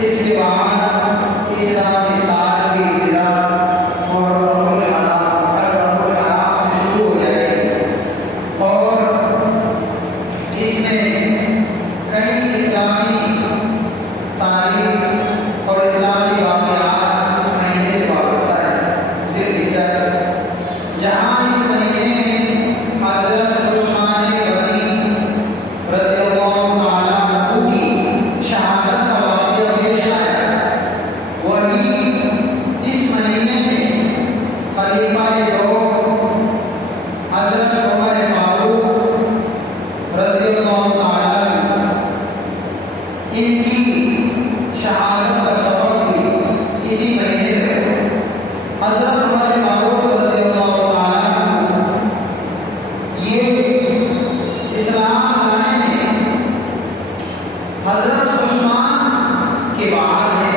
اس کے بعد اسلامی سال کی ابتدا محرم الحرام سے شروع ہو جائے گی اور اس میں کئی اسلامی تاریخ اور اسلامی واقعات اس مہینے سے وابستہ ہیں۔ دلچسپ جہاں اس مہینے میں حضرت عثمان غنی رضی اللہ تعالیٰ عنہ کی شہادت کا واقعہ پیش آیا، وہی اس مہینے میں خلیفہ دو حضرت عمر فاروق رضی اللہ تعالیٰ عنہ ان کی شہادت کا سبب بھی اسی مہینے میں حضرت عمر فاروق رضی اللہ تعالیٰ عنہ یہ اسلام لانے میں حضرت عثمان کے بعد ہے،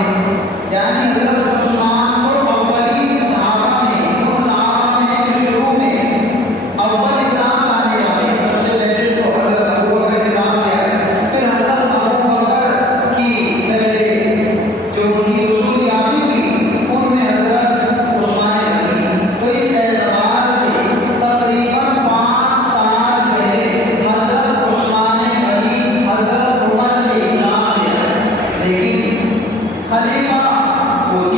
یعنی حضرت عثمان کو اولی صحابہ میں ان صحابہ میں جو شروع میں اول اسلام لانے والے سب سے پہلے تو حضرت ابو بکر اسلام لے آئے، پھر حضرت ابو بکر کی پہلے جو ان کی اصول یابی ہوئی ان میں حضرت عثمان غنی، تو اس اعتبار سے تقریباً 5 سال پہلے حضرت عثمان غنی حضرت عمر سے اسلام لے آئے، لیکن خلیفہ وہ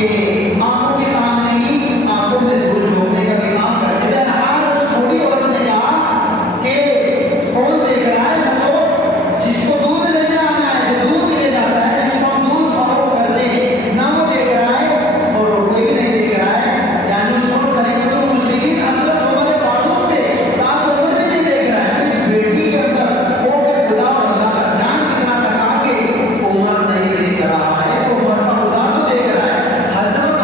کہ آنکھوں کے سامنے ہی آنکھوں میں دھول جھونکنے کا بھی کام کرتے ہیں۔ بہرحال اس بوڑھی عورت نے کہا کہ کون دیکھ رہا ہے؟ تو جس کو دودھ لینے آنا ہے، جو دودھ لے جاتا ہے، جس کو ہم دودھ فروخت کرتے ہیں، نہ وہ دیکھ رہا ہے اور کوئی بھی نہیں دیکھ رہا ہے۔ یعنی اس وقت خلیفۃ المسلمین حضرت عمر فاروق پہ رات عمر بھی نہیں دیکھ رہا ہے۔ اس بیٹی کے اندر خوف خدا اور اللہ کا دھیان کتنا تھا کہ عمر نہیں دیکھ رہا ہے، عمر کا خدا تو دیکھ رہا ہے۔ حضرت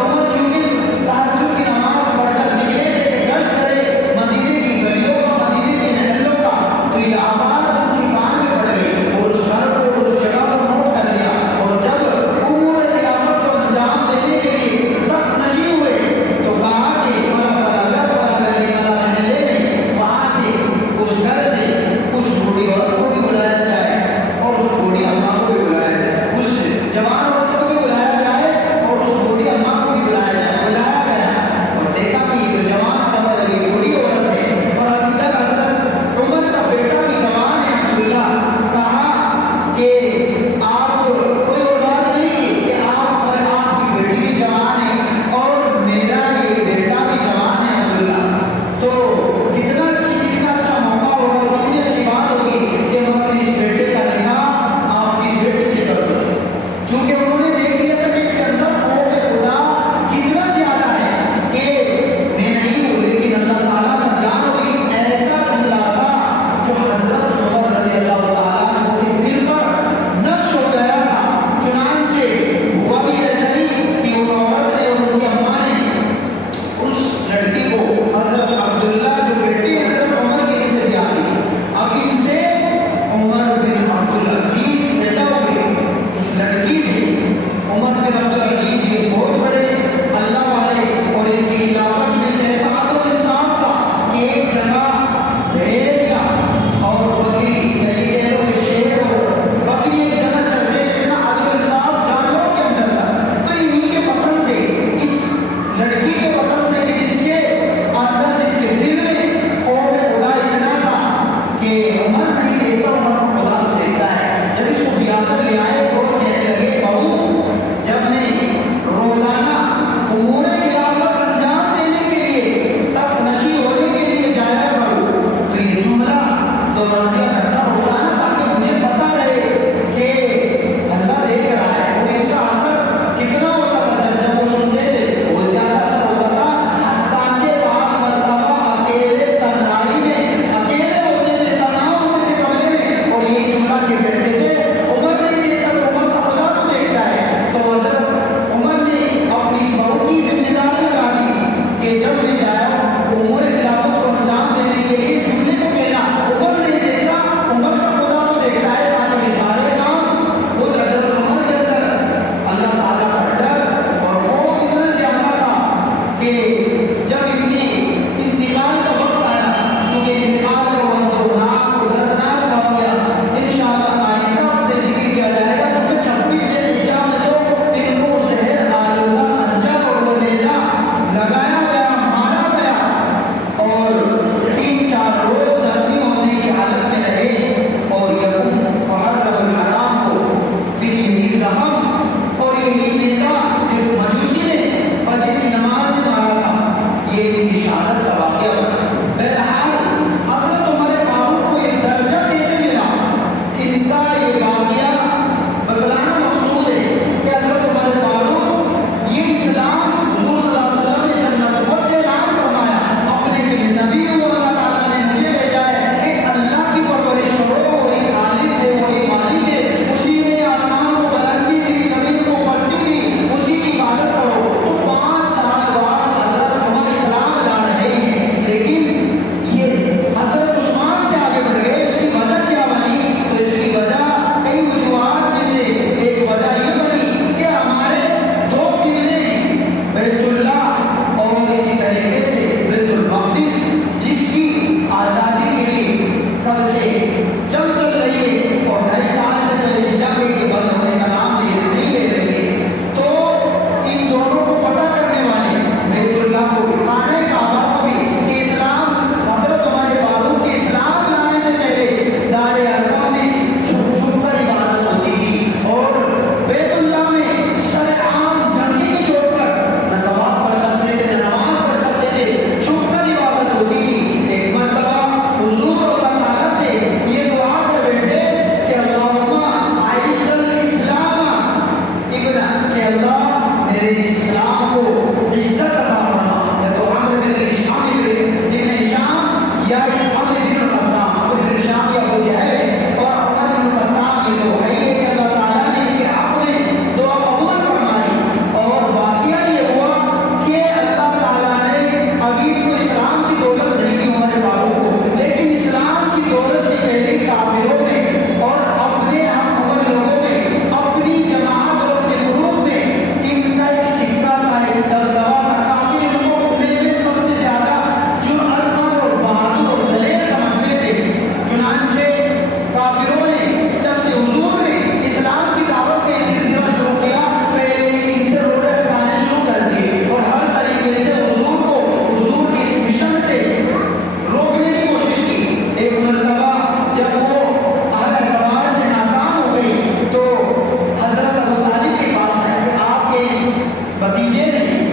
یہ نہیں،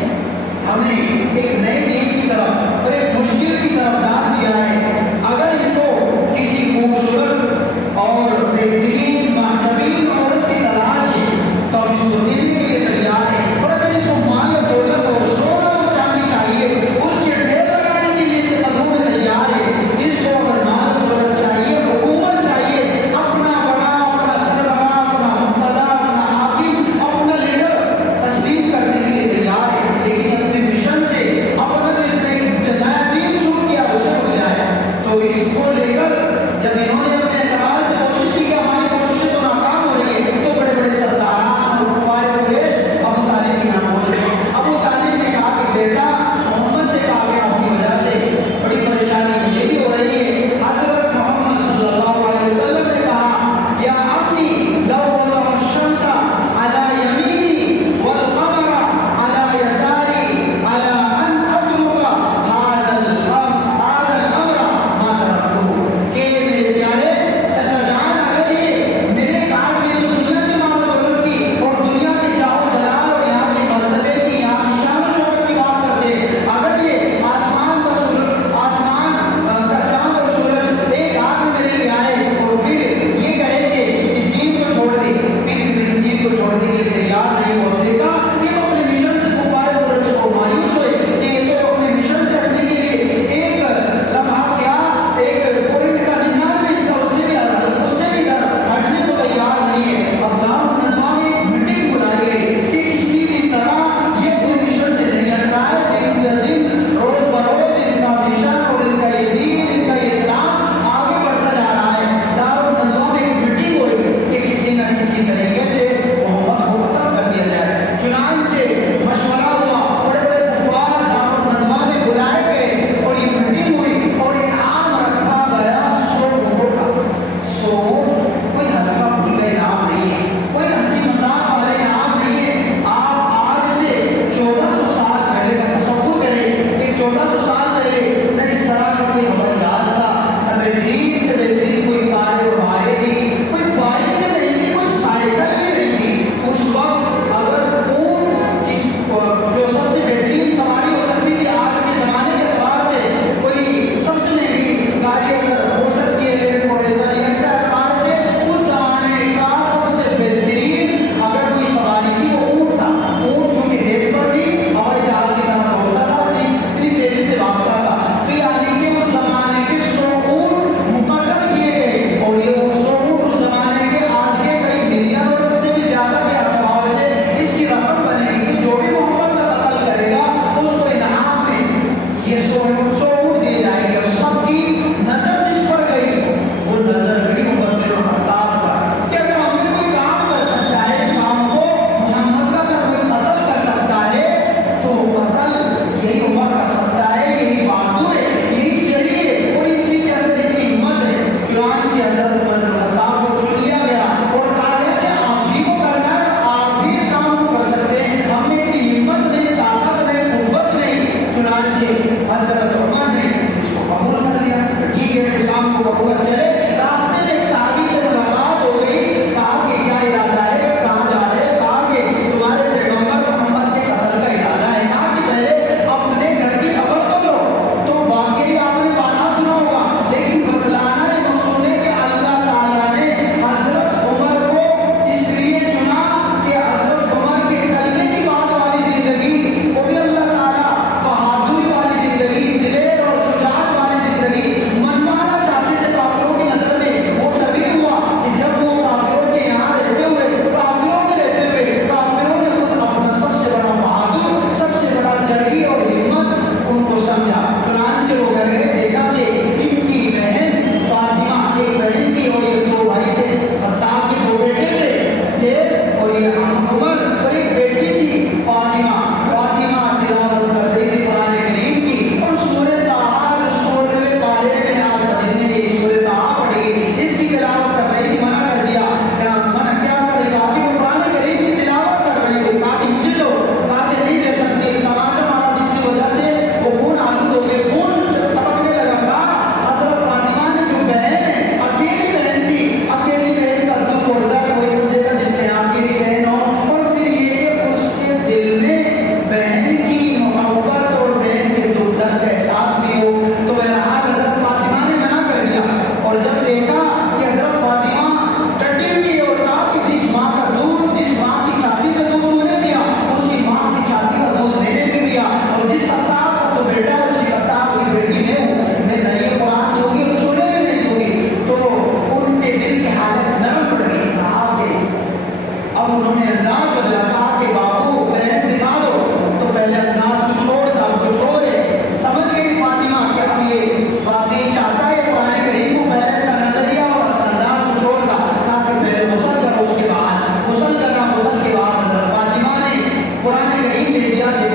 ہمیں ایک نئے دین کی طرف اور ایک مشکل کی طرف ڈال دیا ہے۔ اگر اس کو کسی خوبصورت اور بہترین معجبین عورت کی تلاش ہے تو ہم اس کو دینے کے لیے تیار ہیں، اور اگر اس کو مال و دولت اور سونا اور چاندی چاہیے اس کے ڈھیر لگانے کے لیے اس کے قدموں میں تیار ہے۔ اس کو اگر مال و دولت چاہیے، حکومت چاہیے، اپنا بڑا، اپنا سربراہ، اپنا مقتدر، اپنا حاکم، اپنا لیڈر تسلیم کرنے کے لیے تیار ہے، لیکن اپنے مشن بیٹیاں